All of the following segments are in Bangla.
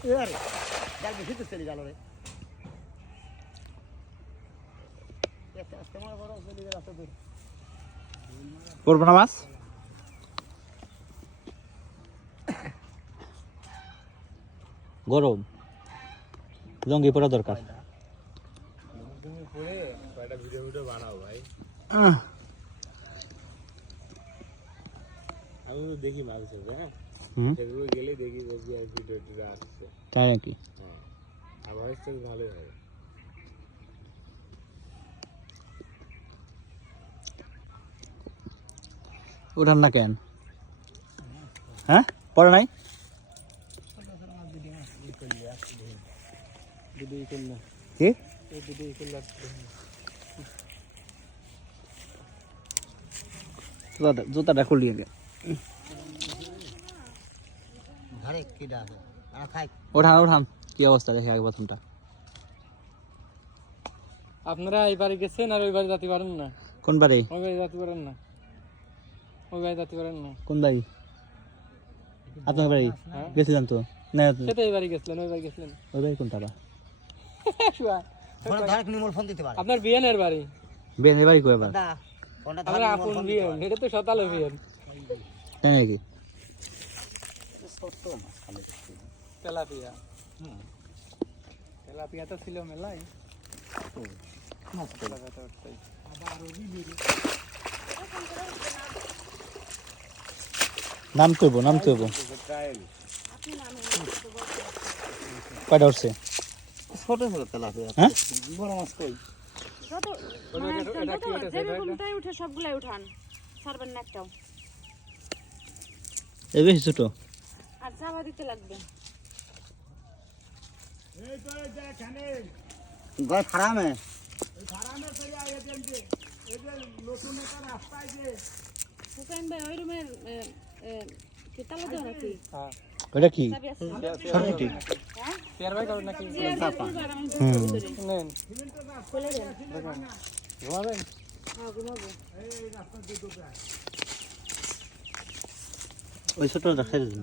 আরে জাল বেশি তো চলে গেল রে তোমার বড় চলে গেল তো পড়বো না মাছ গরম লঙ্গি পরা দরকার তুমি পরে কয়টা ভিডিও বানাও ভাই আমি তো দেখি মাঝে সাথে হ্যাঁ সেগুলো গেলে দেখি বলছি আর ভিডিওটা আসছে তাই নাকি হ্যাঁ আর ভয়েস তো ভালোই হবে উঠান না কেন হ্যাঁ পড়ে নাই কি জুতাটা খুলি আগে ঘরে কি ডাকে আর খাই ওঠান ওঠান কি অবস্থা দেখি আগে প্রথমটা আপনারা এই বাড়ি গেছেন আর ওই বাড়ি যেতে পারেন না কোন বাড়ি ওই বাড়ি যেতে পারেন না ওই বাড়ি যেতে পারেন না কোন বাড়ি আপনার বাড়ি গেছিলাম তো না সেটা এই বাড়ি গেছিলেন ওই বাড়ি গেছিলেন ওই বাড়ি কোনটা বড় ধারক নিমল ফোন দিতে পারে আপনার বিয়েনের বাড়ি বেনের বাড়ি কই আবার দা ফোনটা আমরা আপন বিয়েন এটা তো সতালো বিয়েন তাই নাকি ছোট মাছ খালি তেলাপিয়া তেলাপিয়া তো ছিল মেলাই মাছ তেলাপিয়াটা উঠতেই নাম করবো কয়টা উঠছে ছোট ছোট তেলাপিয়া হ্যাঁ বড় মাছ কই যেরকমটাই উঠে সবগুলাই উঠান ছাড়বেন না একটাও এই বেশি ছোট আর চাপা দিতে লাগবে গয় ফারামে হুকাইন ভাই ওই রুমের কি তালা দেওয়া নাকি ওটা কি চাবি আছে সরপুটি হ্যাঁ পেয়ার ভাই করেন নাকি নেন নেন খুলে দেন ঘুমাবেন হ্যাঁ ঘুমাবো ওই ছোটটা খাই দিন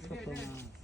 ছোট মাছ